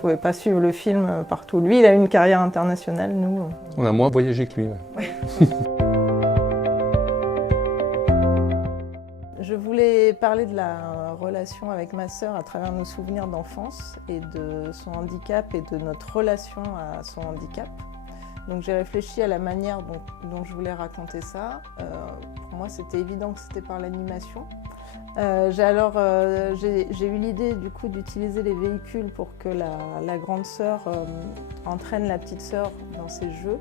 ne pouvait pas suivre le film partout. Lui, il a eu une carrière internationale, nous... On a moins voyagé que lui. Ouais. Je voulais parler de la relation avec ma sœur à travers nos souvenirs d'enfance et de son handicap et de notre relation à son handicap. Donc j'ai réfléchi à la manière dont je voulais raconter ça. Pour moi, c'était évident que c'était par l'animation. J'ai eu l'idée du coup d'utiliser les véhicules pour que la grande sœur entraîne la petite sœur dans ses jeux.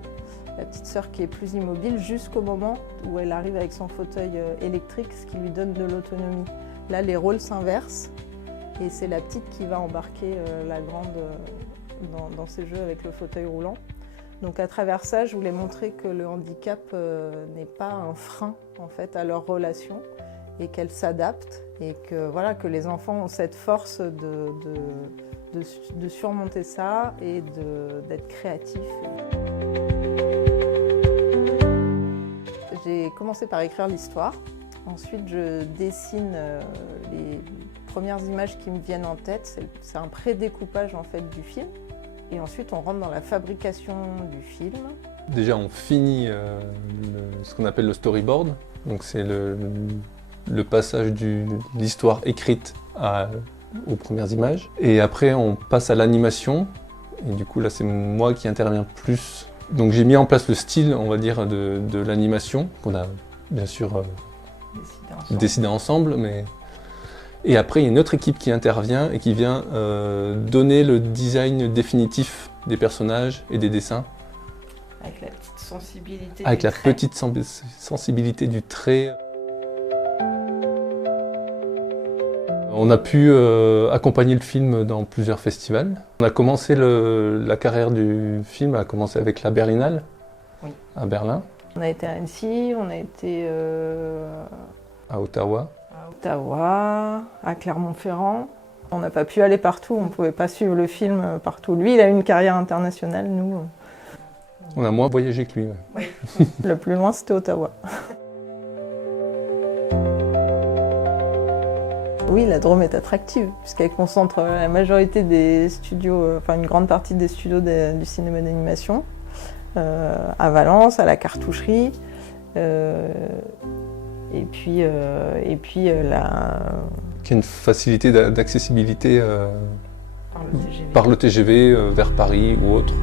La petite sœur qui est plus immobile jusqu'au moment où elle arrive avec son fauteuil électrique, ce qui lui donne de l'autonomie. Là, les rôles s'inversent et c'est la petite qui va embarquer la grande dans ses jeux avec le fauteuil roulant. Donc à travers ça, je voulais montrer que le handicap n'est pas un frein en fait, à leur relation et qu'elle s'adapte et que, voilà, que les enfants ont cette force de surmonter ça et d'être créatifs. J'ai commencé par écrire l'histoire. Ensuite, je dessine les premières images qui me viennent en tête. C'est un pré-découpage en fait du film. Et ensuite, on rentre dans la fabrication du film. Déjà, on finit ce qu'on appelle le storyboard. Donc, c'est le passage de l'histoire écrite aux premières images. Et après, on passe à l'animation. Et du coup, là, c'est moi qui interviens plus. Donc, j'ai mis en place le style, on va dire, de l'animation, qu'on a bien sûr décidé ensemble. Et après, il y a une autre équipe qui intervient et qui vient donner le design définitif des personnages et des dessins. Avec la petite sensibilité Avec du la trait. petite sensibilité du trait. On a pu accompagner le film dans plusieurs festivals. On a commencé la carrière du film, a commencé avec la Berlinale, oui, à Berlin. On a été à Annecy, on a été À Ottawa. à Ottawa, à Clermont-Ferrand. On n'a pas pu aller partout, on ne pouvait pas suivre le film partout. Lui, il a eu une carrière internationale, nous... On a moins voyagé que lui. Ouais. Le plus loin, c'était Ottawa. Oui, la Drôme est attractive, puisqu'elle concentre la majorité des studios, enfin une grande partie des studios du cinéma d'animation, à Valence, à la Cartoucherie, et puis Qui a une facilité d'accessibilité par le TGV. par le TGV vers Paris ou autre.